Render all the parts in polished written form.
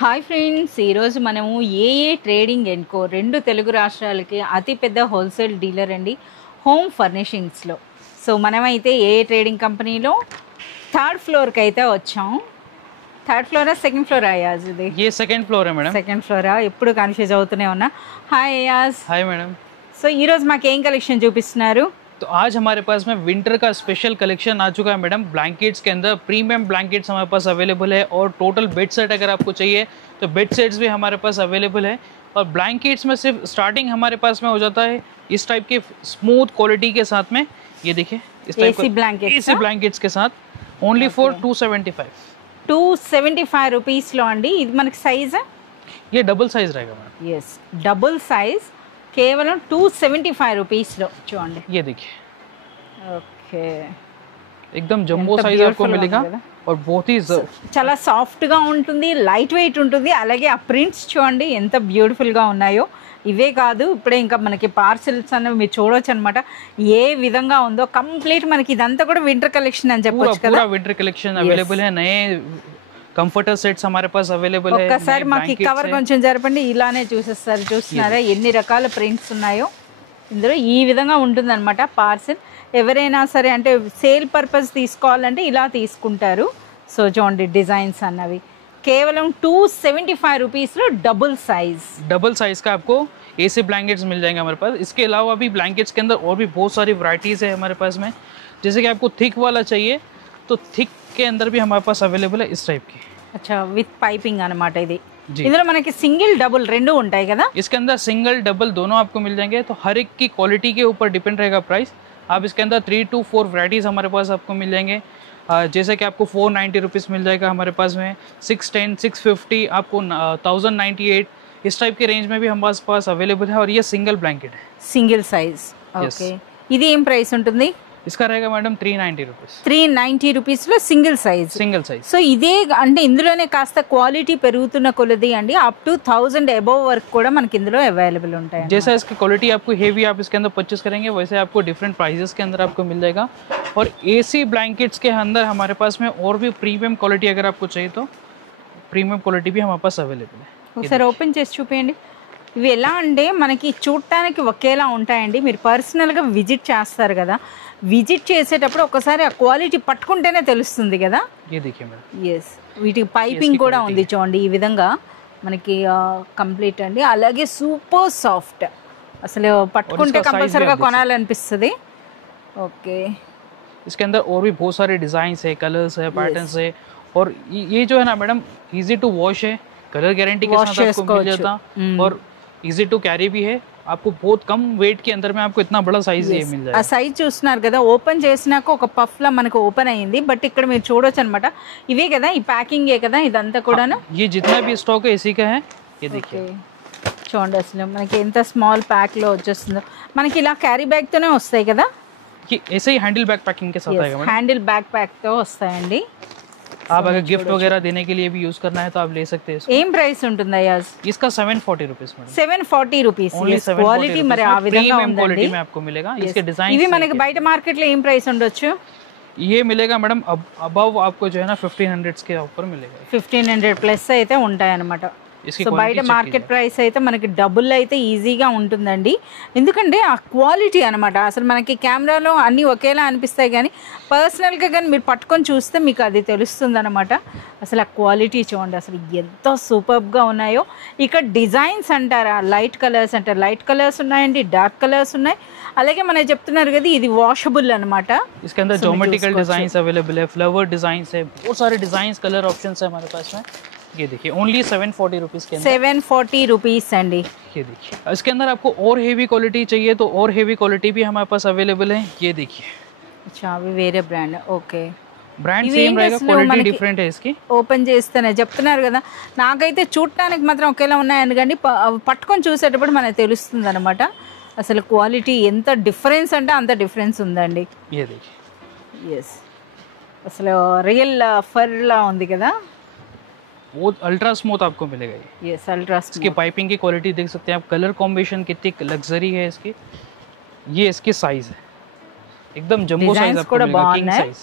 Hi friends, ఈరోజు మనము ఏఏ ట్రేడింగ్ అండ్ కో రెండు తెలుగు రాష్ట్రాలకి అతిపెద్ద హోల్సేల్ డీలర్ అండి హోమ్ ఫర్నిషింగ్స్లో. సో మనమైతే ఏఏ ట్రేడింగ్ కంపెనీలో థర్డ్ ఫ్లోర్కి అయితే వచ్చాం. థర్డ్ ఫ్లోరా సెకండ్ ఫ్లోరా అయాజ్? ఇది సెకండ్ ఫ్లోర్ మేడం. సెకండ్ ఫ్లోరా? ఎప్పుడు కన్ఫ్యూజ్ అవుతూనే ఉన్నా. Hi Ayaz. Hi madam. So ఈరోజు మాకు ఏం కలెక్షన్ చూపిస్తున్నారు? तो आज हमारे पास में विंटर का स्पेशल कलेक्शन आ चुका है मैडम. ब्लैंकेट्स के अंदर प्रीमियम ब्लैंकेट्स हमारे पास अवेलेबल है और टोटल बेड सेट अगर आपको चाहिए तो बेड सेट्स भी हमारे पास अवेलेबल है. और ब्लैंकेट्स में सिर्फ स्टार्टिंग हमारे पास में हो जाता है इस टाइप के स्मूथ क्वालिटी के साथ में. ये देखिए इस टाइप एसी ब्लैंकेट्स के साथ ओनली फॉर 275 రూపీస్లో అండి. ఇది మనకి సైజ్ ये डबल साइज रहेगा मैडम. ఎస్, డబుల్ సైజ్ కేవలం 275 రూపీస్లో చూడండి. ये देखिए ఓకే, एकदम जंबो साइज आपको मिलेगा और बहुत ही చాలా సాఫ్ట్గా ఉంటుంది, లైట్ వెయిట్ ఉంటుంది. అలాగే ఆ ప్రింట్స్ చూడండి ఎంత బ్యూటిఫుల్గా ఉన్నాయో. ఇవే కాదు, ఇప్పుడే ఇంకా మనకి పార్సిల్స్ అనేవి మీరు చూడొచ్చు అనమాట ఏ విధంగా ఉందో. కంప్లీట్ మనకి ఇదంతా కూడా వింటర్ కలెక్షన్ అని చెప్పొచ్చు కదా. विंटर कलेक्शन अवेलेबल है. नए कंफर्टर सेट्स हमारे पास अवेलेबल है. ఒక్కసారి మాకు ఈ కవర్ కొంచెం జరపండి. ఇలానే చూసేస్తారు, చూస్తున్నారా ఎన్ని రకాల ప్రింట్స్ ఉన్నాయో. ఇందులో ఈ విధంగా ఉంటుందన్నమాట పార్సిల్. ఎవరైనా సరే అంటే సేల్ పర్పస్ తీసుకోవాలంటే ఇలా తీసుకుంటారు. సో చూడండి డిజైన్స్ అన్నవి కేవలం 275 రూపీస్లో डबल साइज का आपको एसी ब्लैंकेट्स मिल जाएंगे हमारे पास. इसके अलावा भी ब्लैंकेट्स के अंदर और भी बहुत सारी वैरायटीज़ है हमारे पास में. जैसे कि आपको थिक वाला चाहिए तो थिक के अंदर भी हमारे पास अवेलेबल है इस टाइप की. अच्छा, विथ पाइपिंग अनమాట ఇది. ఇందులో మనకి సింగిల్ డబుల్ రెండు ఉంటాయి కదా. इसके अंदर सिंगल डबल दोनों आपको मिल जाएंगे. तो हर एक की क्वालिटी के ऊपर डिपेंड रहेगा प्राइस. आप इसके अंदर 3 to 4 वैराइटीज़ हमारे पास आपको मिल जाएंगे. जैसे कि आपको 490 रुपीज़ मिल जाएगा हमारे पास में, 610, 650, आपको 1098 इस टाइप के रेंज में भी हमारे पास अवेलेबल है. और ये सिंगल ब्लैंकेट है, సింగిల్ సైజ్. ఓకే, ఇది ఏం ప్రైస్ ఉంటుంది? इसका रहेगा मैडम 390 रुपीज़. 390 రూపీస్లో సింగిల్ సైజ్. సో ఇదే అంటే ఇందులోనే కాస్త క్వాలిటీ పెరుగుతున్న కొలది అండి అప్ టు 1000 అబోవ్ వరకు కూడా మనకి ఇందులో అవైలబుల్ ఉంటాయి. जैसा इसकी क्वालिटी आपको हेवी आप इसके अंदर परचेस करेंगे वैसे आपको डिफरेंट प्राइजेस के अंदर आपको मिल जाएगा. और एसी ब्लैंकेट्स के अंदर हमारे पास में और भी प्रीमियम क्वालिटी अगर आपको चाहिए तो प्रीमियम क्वालिटी भी हमारे पास अवेलेबल है. ఒకసారి ఓపెన్ చేసి చూపించండి. ఇవి ఎలా అంటే మనకి చూడటానికి ఒకేలా ఉంటాయండి. మీరు పర్సనల్గా విజిట్ చేస్తారు కదా, విజిట్ చేసేటప్పుడు ఒకసారి ఆ క్వాలిటీ పట్టుకుంటేనే తెలుస్తుంది కదా. ఎస్, వీటికి పైపింగ్ కూడా ఉంది చూడండి. ఈ విధంగా మనకి కంప్లీట్ అండి. అలాగే సూపర్ సాఫ్ట్, అసలు పట్టుకుంటే కంపల్సరీగా కొనాలనిపిస్తుంది. ఓకే, इसके अंदर और भी बहुत सारे डिजाइन्स है, कलर्स है, पैटर्न्स है. और ये जो है ना मैडम इजी टू वॉश है, कलर गारंटी के साथ आपको मिल जाता. और इजी टू कैरी भी है. आपको बहुत कम वेट के अंदर में आपको इतना बड़ा साइज ये मिल जाएगा. ఆ సైజ్ చూస్తున్నారు కదా, ఓపెన్ చేసినాక ఒక పఫ్ లా మనకు ఓపెన్ అయ్యింది. బట్ ఇక్కడ మీరు చూడొచ్చు అనమాట. ఇవే కదా, ఈ ప్యాకింగ్ ఏ కదా ఇదంతా కూడాను. ये जितना भी स्टॉक है इसी का है. ये देखिए చూడండి అసలు మనకి ఎంత స్మాల్ ప్యాక్ లో వచ్చేస్తుందో. మనకి ఇలా క్యారీ బ్యాగ్ తోనే వస్తాయి కదా. ऐसे ही हैंडल बैग पैकिंग के साथ आएगा मैडम. హ్యాండిల్ బ్యాగ్ ప్యాక్ తో వస్తాయండి. आप अगर गिफ्ट वगैरह देने के लिए भी यूज करना है तो आप ले सकते हैं. ఏం ప్రైస్ ఉంటుంది అయాజ్? इसका 740 रुपीज मैडम. 740 రూపీస్. క్వాలిటీ మరి ఆ విధంగా ఉందండి. क्वालिटी में आपको मिलेगा. इसके डिजाइन ఇవి మనకి బయట మార్కెట్ లో ఏం ప్రైస్ ఉండొచ్చు? ये मिलेगा मैडम अबव आपको जो है ना 1500 के ऊपर मिलेगा. 1500 ప్లస్ అయితే ఉంటాయి అన్నమాట. సో బయట మార్కెట్ ప్రైస్ అయితే మనకి డబుల్ అయితే ఈజీగా ఉంటుందండి. ఎందుకంటే ఆ క్వాలిటీ అనమాట. అసలు మనకి కెమెరాలో అన్నీ ఒకేలా అనిపిస్తాయి కానీ పర్సనల్గా కానీ మీరు పట్టుకొని చూస్తే మీకు అది తెలుస్తుంది అనమాట. అసలు ఆ క్వాలిటీ చూడండి అసలు ఎంత సూపర్గా ఉన్నాయో. ఇక్కడ డిజైన్స్ అంటారా, లైట్ కలర్స్ అంటారు. లైట్ కలర్స్ ఉన్నాయండి, డార్క్ కలర్స్ ఉన్నాయి. అలాగే మనకి చెప్తున్నారు కదా ఇది వాషబుల్ అనమాట. इसके अंदर ज्योमेट्रिकल डिजाइन्स अवेलेबल है, फ्लावर डिजाइंस है, बहुत सारे डिजाइन्स कलर ऑप्शंस है हमारे पास में. ये देखिए ओनली 740 रुपीज के अंदर. 740 రూపీస్ అండి. ये देखिए इसके अंदर आपको और हेवी क्वालिटी चाहिए तो और हेवी क्वालिटी भी हमारे पास अवेलेबल है. ये देखिए अच्छा, అవి వేరే బ్రాండ్. ఓకే, బ్రాండ్ సేమ్ रहेगा, క్వాలిటీ డిఫరెంట్ है इसकी. ఓపెన్ చేస్తేనే చెప్తున్నారు కదా, నాకైతే చూడటానికి మాత్రం ఒకేలా ఉన్నాయని కానీ పట్టుకొని చూసేటప్పుడు మనకు తెలుస్తుంది అనమాట. అసలు క్వాలిటీ ఎంత డిఫరెన్స్ అంటే అంత డిఫరెన్స్ ఉందండి. ये देखिए ఎస్, అసలు రియల్ ఫర్ లా ఉంది కదా. वो अल्ट्रा स्मूथ आपको मिलेगा. ये यस, अल्ट्रा स्मूथ. इसकी पाइपिंग की क्वालिटी देख सकते हैं आप. कलर कॉम्बिनेशन कितनी लग्जरी है इसकी. ये इसकी साइज है एकदम जंबो साइज आपको मिलेगा, किंग साइज.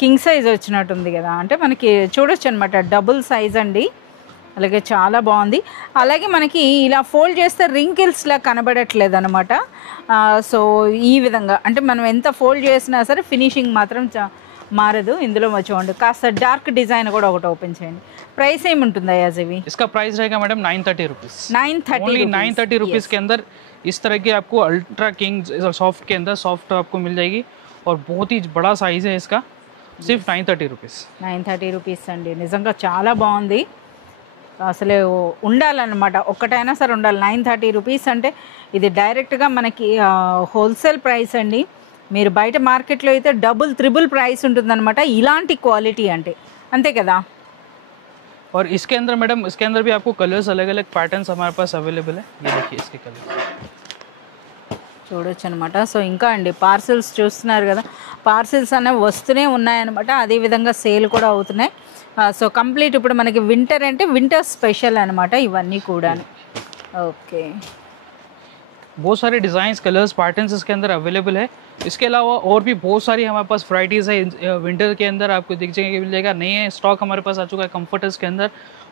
కింగ్ సైజ్ వచ్చినట్టుంది కదా. అంటే మనకి చూడొచ్చు అనమాట, డబుల్ సైజ్ అండి. అలాగే చాలా బాగుంది. అలాగే మనకి ఇలా ఫోల్డ్ చేస్తే రింకిల్స్లా కనబడట్లేదు అనమాట. సో ఈ విధంగా అంటే మనం ఎంత ఫోల్డ్ చేసినా సరే ఫినిషింగ్ మాత్రం మారదు. ఇందులో చూడండి కాస్త డార్క్ డిజైన్ కూడా ఒకటి ఓపెన్ చేయండి. ప్రైస్ ఏముంటుంది అయాజ్ ఇవి? इसका प्राइस रहेगा मैडम 930 रुपीज़. 930 रुपीज़ के अंदर इस तरह की आपको अल्ट्रा किंग सॉफ्ट के अंदर सॉफ्ट आपको मिल जाएगी और बहुत ही बड़ा साइज़ है इसका. सिर्फ 930 रुपीज़. 930 రూపీస్ అండి. నిజంగా చాలా బాగుంది. అసలు ఉండాలన్నమాట, ఒక్కటైనా సరే ఉండాలి. 930 రూపీస్ అంటే ఇది డైరెక్ట్గా మనకి హోల్సేల్ ప్రైస్ అండి. మీరు బయట మార్కెట్లో అయితే డబుల్ ట్రిపుల్ ప్రైస్ ఉంటుందన్నమాట ఇలాంటి క్వాలిటీ అంటే, అంతే కదా. और इसके अंदर मैडम इसके अंदर भी आपको कलर्स अलग अलग पैटर्न्स हमारे पास अवेलेबल है. ये देखिए इसके कलर చూడొచ్చు అనమాట. సో ఇంకా అండి పార్సిల్స్ చూస్తున్నారు కదా, పార్సిల్స్ అనేవి వస్తూనే ఉన్నాయన్నమాట. అదేవిధంగా సేల్ కూడా అవుతున్నాయి. సో కంప్లీట్ ఇప్పుడు మనకి వింటర్ అంటే వింటర్ స్పెషల్ అనమాట ఇవన్నీ కూడా. ఓకే, बहुत सारे डिज़ाइंस कलर्स पैटर्न्स इसके अंदर अवेलेबल है. इसके अलावा और भी बहुत सारी हमारे पास वैराइटीज़ है. विंटर के अंदर आपको दिख जाएगा, मिल जाएगा. नए स्टॉक हमारे पास आ चुका है कंफर्टर्स के अंदर,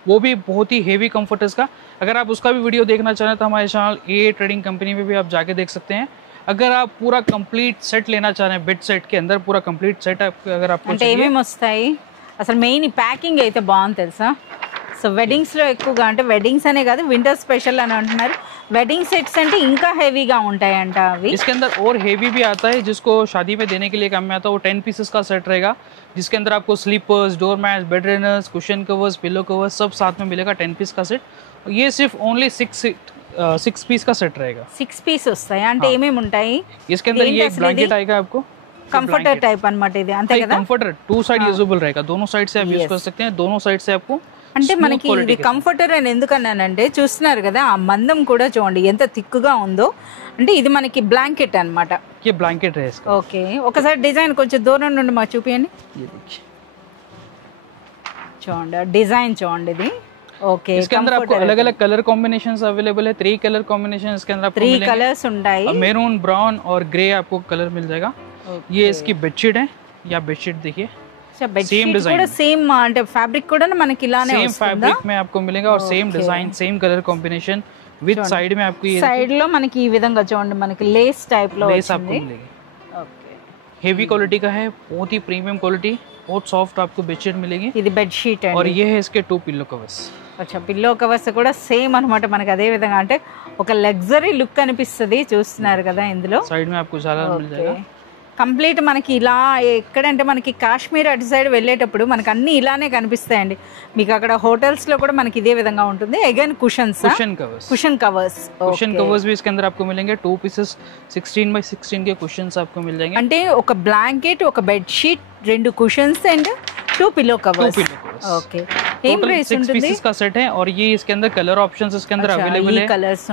वो भी बहुत ही हेवी कंफर्टर्स का. अगर आप उसका भी वीडियो देखना चाहें तो हमारे चैनल ए ट्रेडिंग कंपनी में भी आप जाके देख सकते हैं. अगर आप पूरा कंप्लीट सेट लेना चाह रहे हैं, बेड सेट के अंदर पूरा कंप्लीट सेट अगर आपको అంటే ఏమేమి వస్తాయి అసలు మెయిన్ ప్యాకింగ్ అయితే బాగుంది తెలుసా. సో వెడ్డింగ్స్లో ఎక్కువగా అంటే వెడ్డింగ్స్ అనే కాదు వింటర్ స్పెషల్ అని అంటున్నారు. वेडिंग सेट्स అంటే ఇంకా హెవీగా ఉంటాయంట అవి. इसके अंदर और हेवी भी आता है जिसको शादी में देने के लिए काम में आता है. वो 10 पीसेस का सेट रहेगा जिसके अंदर आपको slippers, door mats, bed runners, cushion covers, pillow covers सब साथ में मिलेगा. 10 पीस का सेट. ये सिर्फ ओनली 6 पीस का सेट रहेगा. 6 पीस వస్తాయి అంటే ఏమేమి ఉంటాయి? इसके अंदर ये एक ब्लैंकेट आएगा आपको, कंफर्टर टाइप అన్నమాట ఇది, అంతే కదా. कंफर्टर 2 साइड यूजेबल रहेगा, दोनों साइड से आप यूज कर सकते हैं. दोनों साइड से आपको అంటే మనకి ఇది కంఫర్టర్ అని ఎందుకన్నానంటే చూస్తున్నారు కదా ఆ మందం కూడా చూడండి ఎంత థిక్గా ఉందో. అంటే ఇది మనకి బ్లాంకెట్ అన్నమాట. ये ब्लैंकेट है इसका. ఓకే, ఒకసారి డిజైన్ కొంచెం దూరం నుండి మాకు చూపియండి. చూడండి డిజైన్ చూడండి ఇది. ఓకే, इसके अंदर आपको अलग अलग कलर कॉम्बिनेशंस अवेलेबल है. 3 कलर कॉम्बिनेशन इसके अंदर आपको 3 कलर्स ఉంటాయి. मैरून, ब्राउन और ग्रे आपको कलर मिल जाएगा. ये इसकी बेडशीट है. या बेडशीट देखिए सेम डिजाइन కూడా సేమ్ అంటే ఫ్యాబ్రిక్ కూడా మనకి ఇలానే వస్తుందా? సేమ్ ఫ్యాబ్రిక్ में आपको मिलेगा और same design, same colour combination with side में आपको ये साइड లో మనకి ఈ విధంగా చూడండి మనకి లేస్ టైప్ లో लेस आपको मिलेगी. ओके, हेवी क्वालिटी का है, बहुत ही प्रीमियम क्वालिटी, बहुत सॉफ्ट आपको बेडशीट मिलेगी. ఇది బెడ్ షీట్ అండి. और ये है इसके 2 पिलो कवर्स. అచ్చా, పిల్లో కవర్స్ కూడా సేమ్ అన్నమాట మనకి అదే విధంగా అంటే ఒక లగ్జరీ లుక్ అనిపిస్తుంది. చూస్తున్నారు కదా ఇందులో साइड में आपको झालर मिल जाएगा. కంప్లీట్ మనకి ఇలా ఎక్కడంటే మనకి కాశ్మీర్ అటు సైడ్ వెళ్ళేటప్పుడు మనకి అన్ని ఇలానే కనిపిస్తాయండి. మీకు అక్కడ హోటల్స్ లో కూడా మనకి ఇదే విధంగా ఉంటుంది. అగైన్ కుషన్స్, कुशन कवर्स भी इसके अंदर आपको मिलेंगे. 2 पीसेस 16x16 के कुशन्स आपको मिल जाएंगे. అంటే ఒక బ్లాంకెట్, ఒక bed sheet, 2 cushions and 2 pillow covers. Okay, ఏం ప్రైస్ ఉంటుంది? 6 पीसेस का सेट है और ये इसके अंदर कलर ऑप्शंस इसके अंदर अवेलेबल है.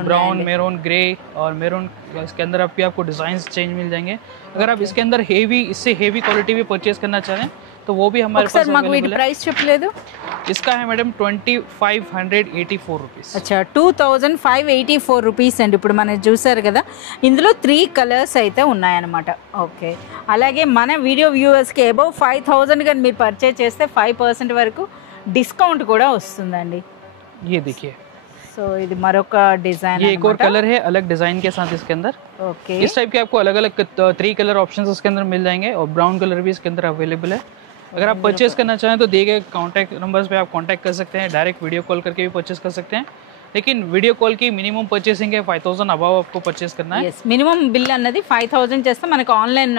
ब्राउन, मैरून, ग्रे और मैरून. इसके अंदर आपको डिजाइन्स चेंज मिल जाएंगे. अगर आप इसके अंदर हेवी, इससे हेवी क्वालिटी भी परचेज करना चाहें तो वो भी हमारे पास अवेलेबल है. प्राइस చెప్పలేదు. इसका है मैडम 2584 रुपीस. अच्छा, 2584 రూపీస్ అండి. ఇప్పుడు మనం చూసారు కదా ఇందులో 3 కలర్స్ అయితే ఉన్నాయన్నమాట. ఓకే, అలాగే మన వీడియో వ్యూవర్స్కి అబౌవ్ 5000 కానీ మీరు పర్చేజ్ చేస్తే 5% వరకు డిస్కౌంట్ కూడా వస్తుందండి. ये देखिए, సో ఇది మరొక డిజైన్. ये एक और कलर है अलग डिजाइन के साथ इसके अंदर. ओके, इस टाइप के आपको अलग अलग 3 कलर ऑप्शंस इसके अंदर मिल जाएंगे और ब्राउन कलर भी इसके अंदर अवेलेबल है. अगर आप परचेज करना चाहें तो दिए गए कॉन्टैक्ट नंबर्स पे आप कांटेक्ट कर सकते हैं. डायरेक्ट वीडियो कॉल करके भी परचेज कर सकते हैं. लेकिन वीडियो कॉल की मिनिमम परचेसिंग है 5000 अबव आपको परचेज करना है. మినిమం బిల్ అన్నది 5000 చేస్తే మనకు ఆన్లైన్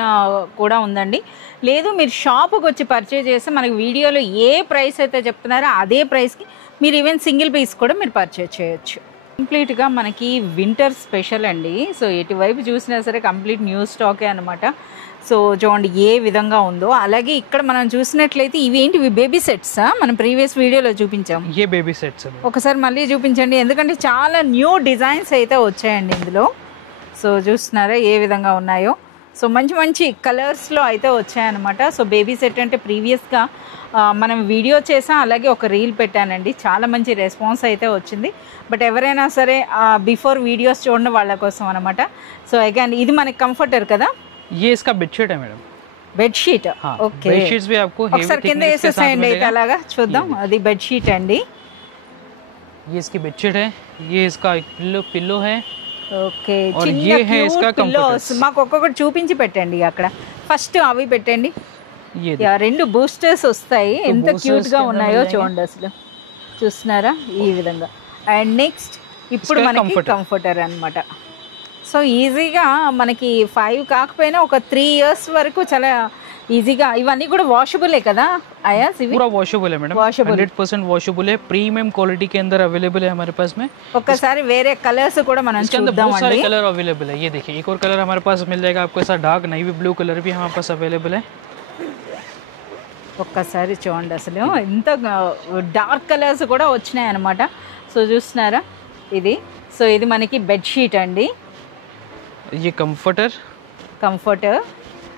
కూడా ఉందండి. లేదు మీరు షాప్కి వచ్చి పర్చేజ్ చేస్తే మనకి వీడియోలో ఏ ప్రైస్ అయితే చెప్తున్నారో అదే ప్రైస్కి మీరు ఈవెన్ సింగిల్ పీస్ కూడా మీరు పర్చేజ్ చేయొచ్చు. కంప్లీట్గా మనకి వింటర్ స్పెషల్ అండి. సో ఎటువైపు చూసినా సరే కంప్లీట్ న్యూ స్టాకే అనమాట. సో చూడండి ఏ విధంగా ఉందో. అలాగే ఇక్కడ మనం చూసినట్లయితే ఇవి ఏంటివి బేబీ సెట్సా? మనం ప్రీవియస్ వీడియోలో చూపించాం. ये बेबी सेट्स है. ఒకసారి మళ్ళీ చూపించండి ఎందుకంటే చాలా న్యూ డిజైన్స్ అయితే వచ్చాయండి ఇందులో. సో చూస్తున్నారా ఏ విధంగా ఉన్నాయో. సో మంచి మంచి కలర్స్లో అయితే వచ్చాయన్నమాట. సో బేబీ సెట్ అంటే ప్రీవియస్గా మనం వీడియో చేసాం, అలాగే ఒక రీల్ పెట్టానండి. చాలా మంచి రెస్పాన్స్ అయితే వచ్చింది. బట్ ఎవరైనా సరే బిఫోర్ వీడియోస్ చూడండి వాళ్ళ కోసం అనమాట. సో అగైన్ ఇది మనకి కంఫర్టర్ కదా. ये इसका बेडशीट है मैडम. బెడ్షీట్. ఓకే, बेडशीट्स भी आपको ఒకసారి కింద వేసేసాయండి అయితే అలాగా చూద్దాం. అది బెడ్షీట్ అండి. ये इसकी बेडशीट है, ये इसका पिल्लो है ఓకే और చిన్న ये है इसका క్యూట్ పిల్లోస్ कंफर्टर्स। మాకు ఒక్కొక్కటి చూపించి పెట్టండి అక్కడ ఫస్ట్ అవి పెట్టండి ये యా రెండు బూస్టర్స్ వస్తాయి ఎంత boosters క్యూట్ గా కింద ఉన్నాయో మిల్ చూడండి అసలు చూస్తున్నారా ఈ విధంగా అండ్ నెక్స్ట్ ఇప్పుడు इसका మనకి comforter। కంఫర్టర్ అన్నమాట సో ఈజీగా మనకి 5 కాకపోయినా ఒక 3 ఇయర్స్ వరకు చాలా ఈజీగా ఇవన్నీ కూడా వాషబులే కదా అయాస్ ఇవి पूरा वॉशेबल है मैडम, Washable। 100% वॉशेबल है, प्रीमियम क्वालिटी के अंदर अवेलेबल है हमारे पास में। ఒక్కసారి వేరే కలర్స్ కూడా మనం इसके अंदर बहुत सारे చూద్దామండి कलर अवेलेबल है। ये देखिए एक और कलर हमारे पास मिल जाएगा आपको, ऐसा डार्क नेवी ब्लू कलर भी हमारे पास अवेलेबल है। ఒక్కసారి చూడండి అసలు ఇంత డార్క్ కలర్స్ కూడా వచ్చినాయి అన్నమాట సో చూస్తున్నారా ఇది సో ఇది మనకి బెడ్షీట్ అండి ये कंफर्टर, కంఫర్టర్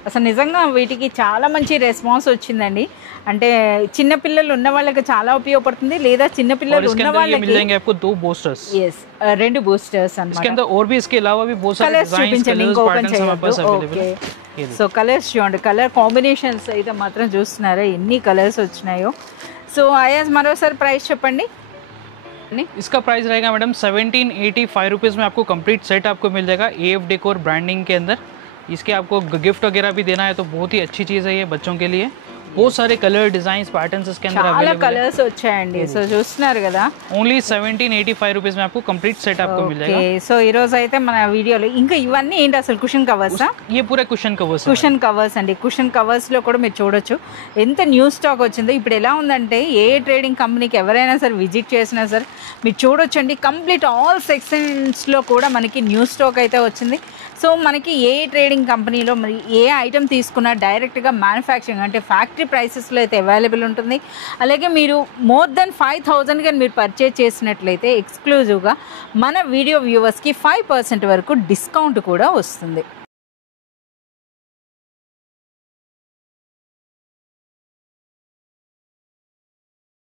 అసలు నిజంగా వీటికి చాలా మంచి రెస్పాన్స్ వచ్చిందండి అంటే చిన్న పిల్లలు ఉన్న వాళ్ళకి చాలా ఉపయోగపడుతుంది లేదా చిన్న और పిల్లలు इसके ఉన్న अंदर ये मिल వాళ్ళకి जाएंगे आपको 2 बोस्टर्स। ఎస్ రెండు బూస్టర్స్ इसके అన్నమాట अंदर और भी इसके अलावा भी बहुत सारे కలర్స్ डिजाइन చూపించండి कलर्स ఇంకా ఓపెన్ पैटर्न्स हमारे पास చేయొద్దు अवेलेबल ఓకే है। సో కలర్స్ చూడండి కలర్ కాంబినేషన్స్ అయితే మాత్రం చూస్తున్నారా ఎన్ని కలర్స్ వచ్చినాయో సో అయాస్ మరోసారి ప్రైస్ చెప్పండి इसका प्राइस रहेगा मैडम 1785 रुपीज़ में आपको कंप्लीट सेट आपको मिल जाएगा AF डेकोर ब्रांडिंग के अंदर। इसके आपको गिफ्ट वगैरह भी देना है तो बहुत ही अच्छी चीज़ है ये बच्चों के लिए। बहुत सारे कलर डिजाइन पैटर्न्स इसके अंदर చాలా अवेलेबल है। కలర్స్ వచ్చాయండి సో చూస్తున్నారు కదా ओनली 1785 रुपीज़ में आपको कंप्लीट सेट आपको मिल ఓకే जाएगा। సో ఈ రోజు అయితే మన వీడియోలో ఇంకా ఇవన్నీ ఏంటి అసలు కుషన్ కవర్సా ये पूरे कुशन कवर्स है। కుషన్ కవర్స్ అండి కుషన్ కవర్స్ లో కూడా మీరు చూడొచ్చు ఎంత న్యూ స్టాక్ వచ్చిందో ఇప్పుడు ఎలా ఉందంటే ఏ ట్రేడింగ్ కంపెనీకి ఎవరైనా సరే విజిట్ చేసినా సరే మీరు చూడొచ్చు అండి కంప్లీట్ ఆల్ సెక్షన్స్ లో కూడా మనకి న్యూ స్టాక్ అయితే వచ్చింది సో మనకి ఏ ట్రేడింగ్ కంపెనీలో మరి ఏ ఐటమ్ తీసుకున్నా డైరెక్ట్గా మ్యానుఫ్యాక్చరింగ్ అంటే ఫ్యాక్టరీ ప్రైసెస్లో అయితే అవైలబుల్ ఉంటుంది అలాగే మీరు మోర్ దెన్ 5000 కానీ మీరు పర్చేజ్ చేసినట్లయితే ఎక్స్క్లూజివ్గా మన వీడియో వ్యూవర్స్కి 5% వరకు డిస్కౌంట్ కూడా వస్తుంది